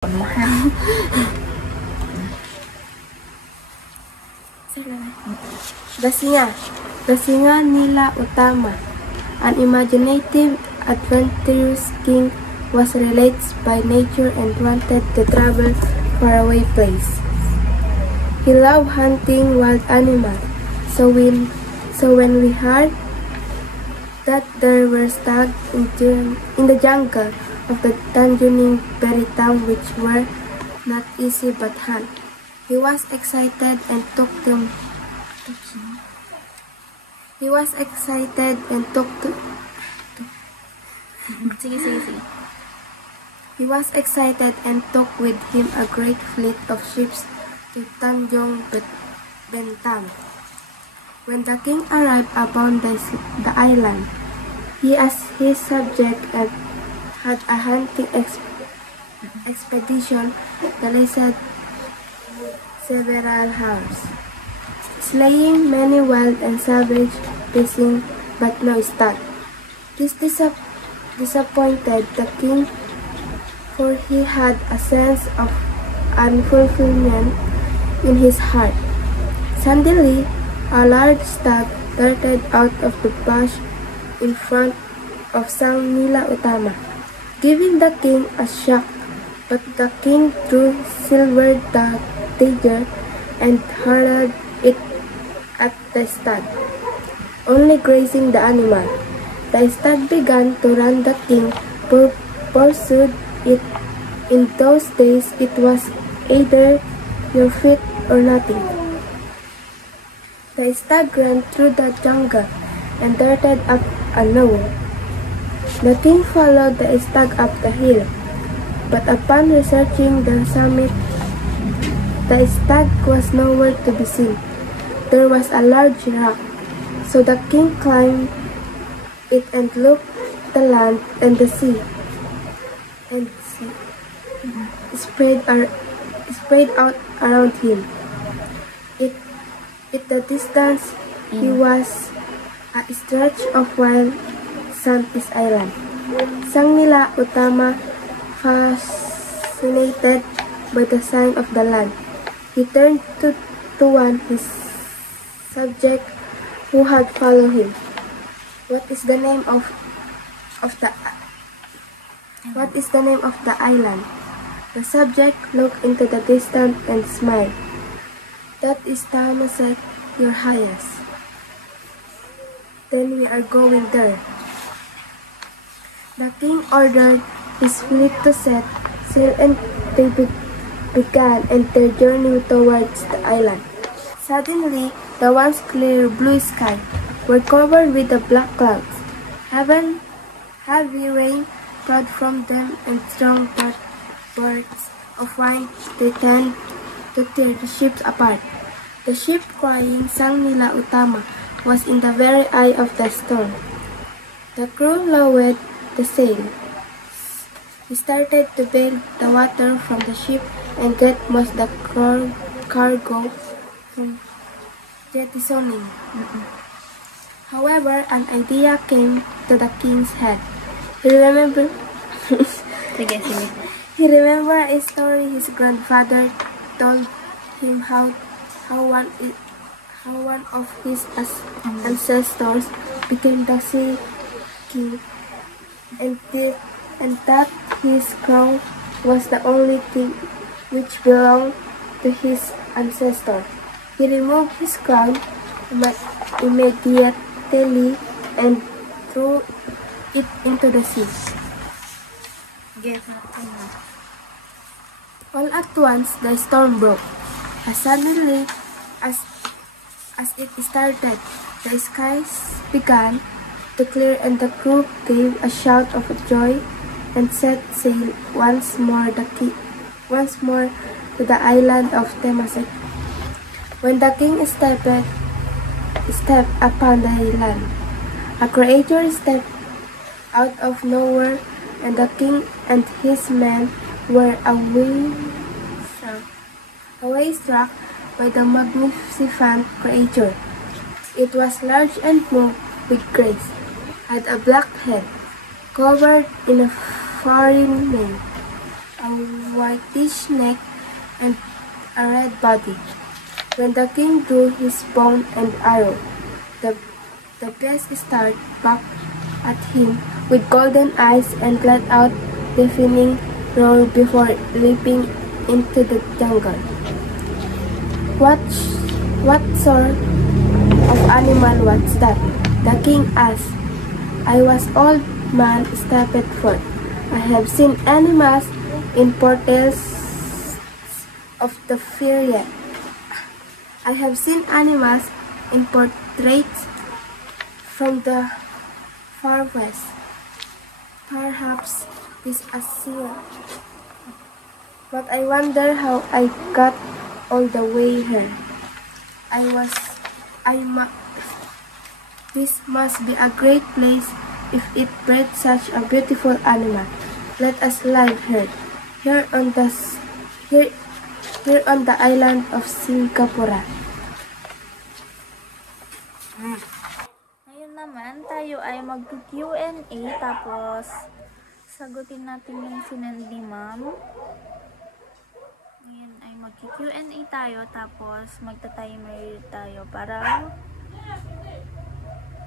The Singa Nila Utama, an imaginative, adventurous king, was relaxed by nature and wanted to travel faraway places. He loved hunting wild animals, so when we heard that there were stags in the jungle of the Tanjuning Berry town which were not easy but hunt, he was excited and took them. He was excited and took with him a great fleet of ships to Tanjong Bentang. When the king arrived upon the island, he asked his subject and had a hunting expedition that lasted several hours, slaying many wild and savage beasts, but no stag. This disappointed the king, for he had a sense of unfulfillment in his heart. Suddenly, a large stag darted out of the bush in front of Sang Nila Utama, giving the king a shock. But the king drew Silver the dagger and hurled it at the stag, only grazing the animal. The stag began to run. The king pursued it. In those days, it was either your feet or nothing. The stag ran through the jungle and darted up a knoll. The king followed the stag up the hill, but upon researching the summit, the stag was nowhere to be seen. There was a large rock, so the king climbed it and looked at the land and the sea, and spread out around him. At the distance, he was a stretch of wild Santis Island. Sang Nila Utama, fascinated by the sign of the land, he turned to one his subject who had followed him. What is the name of the island? The subject looked into the distance and smiled. That is Tamaset, your highest. Then we are going there. The king ordered his fleet to set sail, and they began their journey towards the island. Suddenly, the once clear blue sky were covered with the black clouds. Heavy rain poured from them, and strong bursts of wind threatened to tear the ships apart. The ship crying Sang Nila Utama was in the very eye of the storm. The crew lowered the sail. He started to beg the water from the ship and get most of the cargo from jettisoning. However, an idea came to the king's head. He remembered a story his grandfather told him how one of his ancestors became the sea king, and that his crown was the only thing which belonged to his ancestor. He removed his crown immediately and threw it into the sea. All at once, the storm broke. As suddenly as it started, the skies began to clear, and the crew gave a shout of joy and set sail once more to the island of Temaset. When the king stepped upon the land, a creature stepped out of nowhere, and the king and his men were struck by the magnificent creature. It was large and moved with grace, had a black head, covered in a foreign mane, a whitish neck, and a red body. When the king drew his bow and arrow, the beast stared back at him with golden eyes and let out deafening roar before leaping into the jungle. What sort of animal was that? The king asked. I was old man stepped forth. I have seen animals in portals of the fairy. I have seen animals in portraits from the far west. Perhaps this is Asia. But I wonder how I got all the way here. This must be a great place if it bred such a beautiful animal. Let us live here on the island of Singapore. Ngayon naman, tayo ay mag-Q&A tapos sagutin natin yung sinend ni ma'am. Ngayon ay mag-Q&A tayo tapos magta-timer tayo para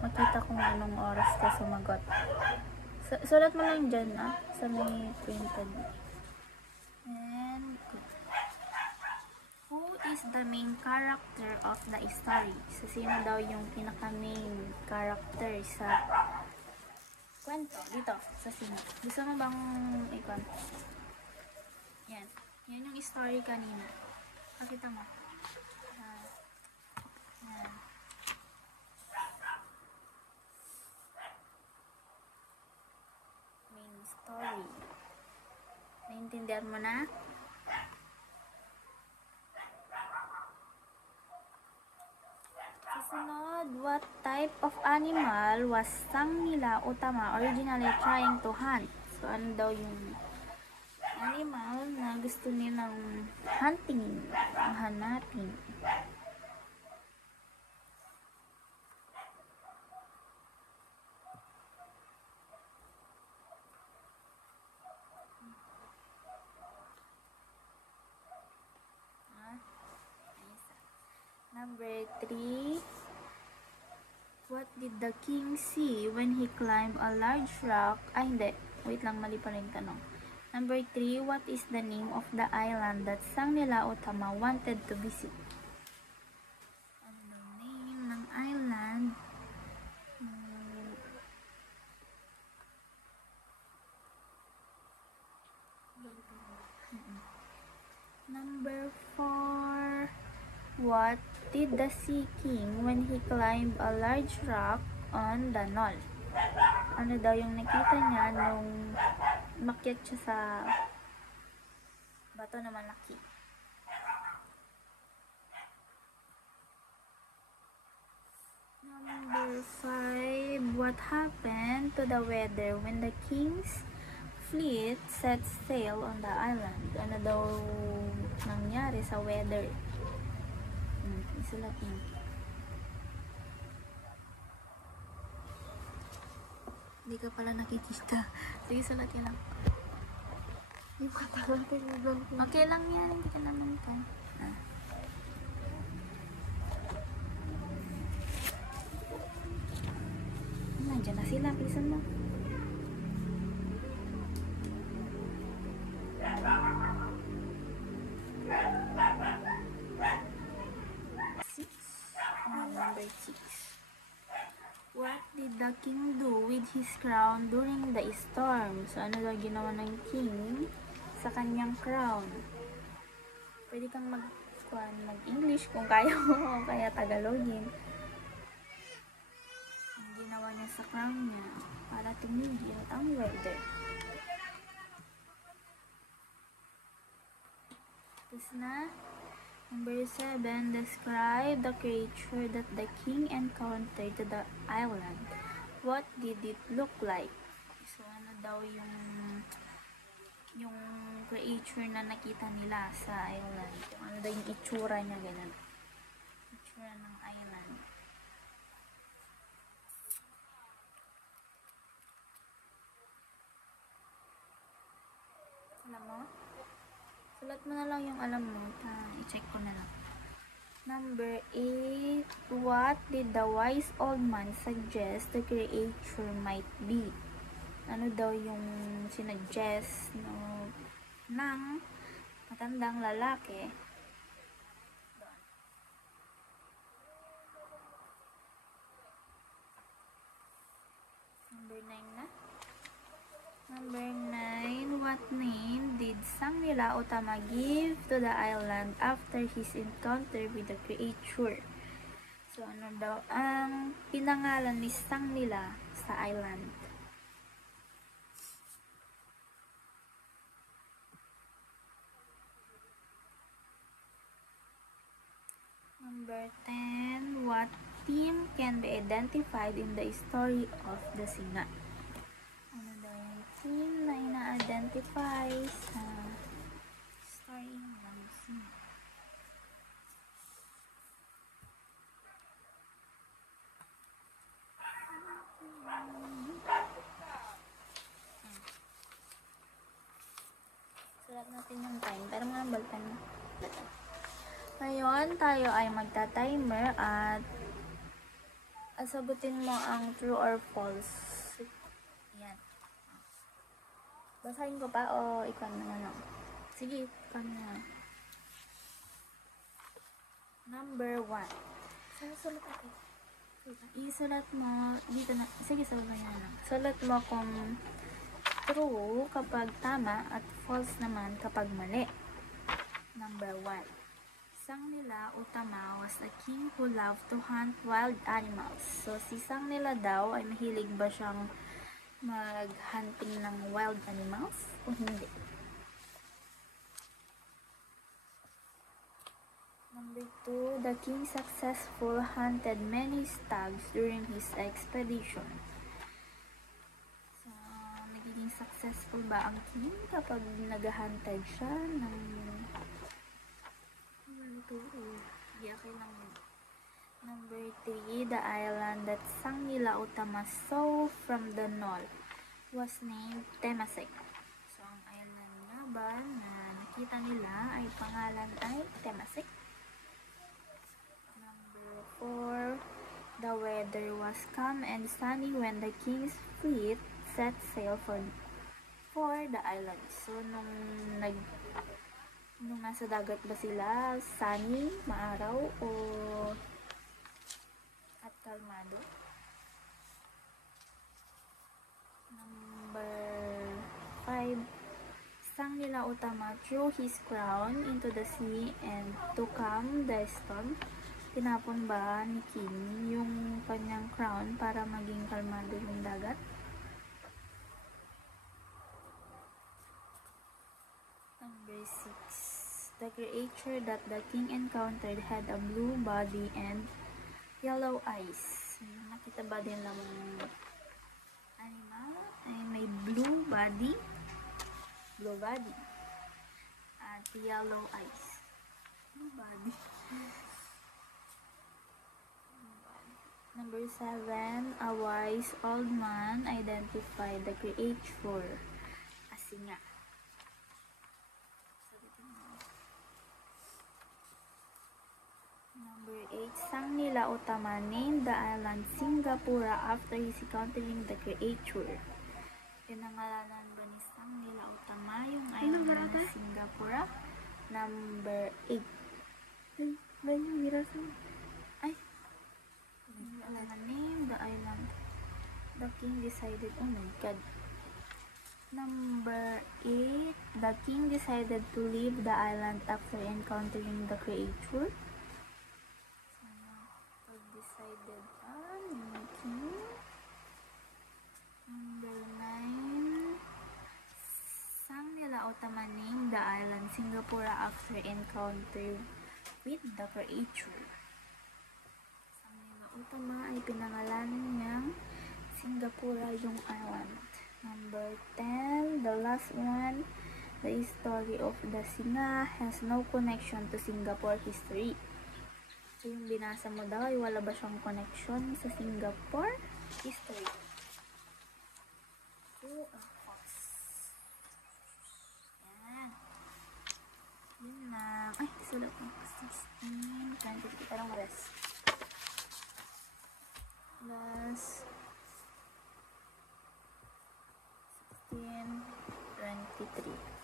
makita kung anong oras ka sumagot. Sulat mo lang dyan sa may printed. And who is the main character of the story? So, sino daw yung pinaka-main character sa kwento? Dito, sa sino. Gusto mo bang ikon? Yan. Yan yung story kanina. Pakita mo. Yan. Main story. Naintindihan mo na? Kasunod, what type of animal was Sang Nila Utama originally trying to hunt? So, ano daw yung animal na gusto nilang hunting, hanapin? Number 3. What did the king see when he climbed a large rock? Ay, hindi. Wait lang, mali pa rin tanong. Number 3. What is the name of the island that Sang Nila Utama wanted to visit? Ano the name ng island? Number 4. What did the Sea King when he climbed a large rock on the knoll? Ano daw yung nakita niya nung makyat siya sa bato na malaki? Number 5. What happened to the weather when the king's fleet set sail on the island? Ano daw nangyari sa weather? Isulat mo. Hindi ka pala nakikita. Sige, sulatin lang. Yung kata natin, Okay lang yan. Hindi ka naman pa. Nandiyan na sila. Bilisan mo. Number 6. What did the king do with his crown during the storm? So, ano daw ginawa ng king sa kanyang crown? Pwede kang mag-English kung kaya mo o kaya Tagalogin. Ang ginawa niya sa crown niya para tumigil ang weather. Tapos na. Number 7. Describe the creature that the king encountered to the island. What did it look like? So, ano daw yung creature na nakita nila sa island? Ano daw yung itsura niya, ganun. Itsura ng island. Alam mo? Sulat mo na lang yung alam mo. I-check ko na lang. Number 8. What did the wise old man suggest the creature might be? Ano daw yung sinuggest ng matandang lalaki? Number 9 na. Number 9. What name did Sang-Nila Utama give to the island after his encounter with the creature? So, ano daw ang pinangalan ni Sang-Nila sa island? Number 10. What theme can be identified in the story of the Singa? Ano daw yung theme na ina-identify sa story ng Singa? Sulat natin yung time. Pero mga balkan na. Ngayon, tayo ay magta-timer at sagutin mo ang true or false. Yan. Basahin ko pa o ikaw na lang? Sige, ikaw na. Number 1. Sulat ako. Isulat mo dito na. Sige, sabi na lang. Sulat mo kung true kapag tama at false naman kapag mali. Number 1. Sang-Nila Utama was a king who loved to hunt wild animals. So, si Sang-Nila daw ay mahilig ba siyang mag-hunting ng wild animals o hindi? Number 2. The king successfully hunted many stags during his expedition. So, nagiging successful ba ang king kapag nag-hunted siya ng Number 3. The island that Sang-Nila Utama saw from the north was named Temasek. So, ang island nga ba na nakita nila ay pangalan ay Temasek. Number 4. The weather was calm and sunny when the king's fleet set sail for the island. So, nung nasa dagat ba sila, sunny, maaraw, o at kalmado? Number 5. Sang-Nila Utama threw his crown into the sea and to calm the storm. Tinapon ba ni King yung kanyang crown para maging kalmado yung dagat? Number 6. The creature that the king encountered had a blue body and yellow eyes. Nakita ba din lang animal ay may blue body at yellow eyes. Blue body. Number 7. A wise old man identified the creature as Singa. Number 8. Sang-Nila Utama named the island Singapura after his encountering the creature. Pinangalanan ba ni Sang-Nila Utama yung island na Singapura? Number 8. Ay! Name the island. The king decided, oh my god. Number 8. The king decided to leave the island after encountering the creature. Decided on king. Number 9. Sang-Nila Utama named the island Singapura after encounter with the creature. Sang-Nila Utama ay pinangalan niyang Singapura yung island. Number 10. The last one. The story of the Singa has no connection to Singapore history. So, yung binasa mo daw ay wala ba siyang connection sa Singapore history? True or false? Yan. Sulat mo. 16, 23. Parang rest. Plus 16, 23.